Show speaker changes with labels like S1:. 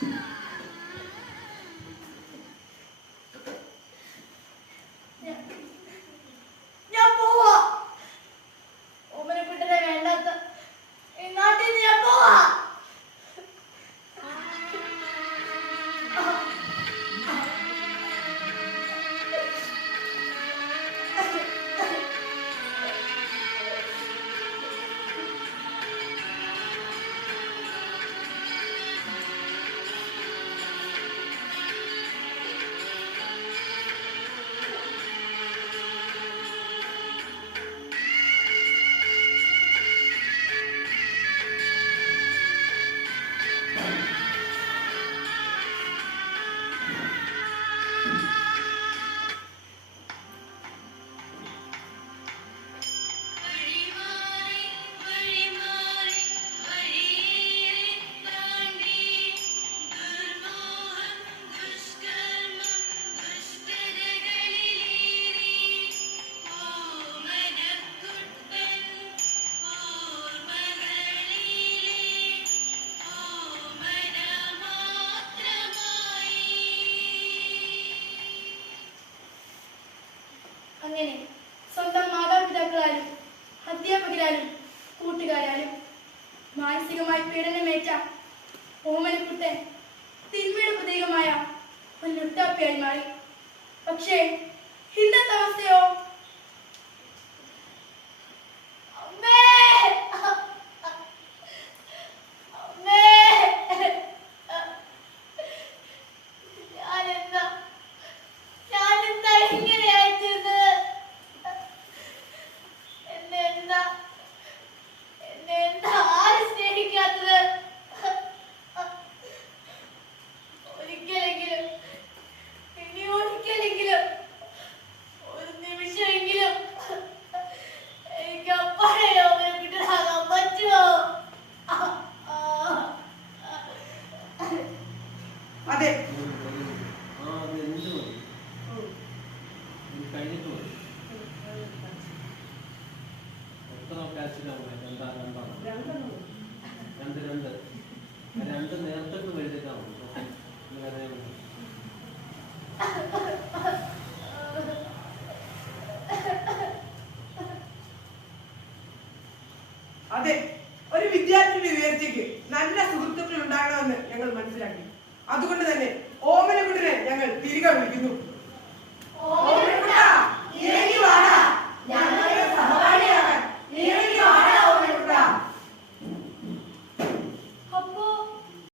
S1: Thank you.
S2: അങ്ങനെ സ്വന്തം മാതാപിതാക്കളാലും അധ്യാപകരാലും കൂട്ടുകാരാലും മാനസികമായി പീഡനമേറ്റ ഓമനക്കുട്ടൻ തിന്മയുടെ പ്രതീകമായ ഒരു ലുട്ടാപ്പിയായി മാറി. പക്ഷേ ഇന്നത്തെ അവസ്ഥയോ
S3: കാശിലാണ് രണ്ടാ രണ്ട് രണ്ട്
S4: അതെ. ഒരു വിദ്യാർത്ഥിയുടെ ഉയർച്ചയ്ക്ക് അതുകൊണ്ട് തന്നെ ഓമനക്കുട്ടിനെ ഞങ്ങൾ തിരികെ വിളിക്കുന്നു.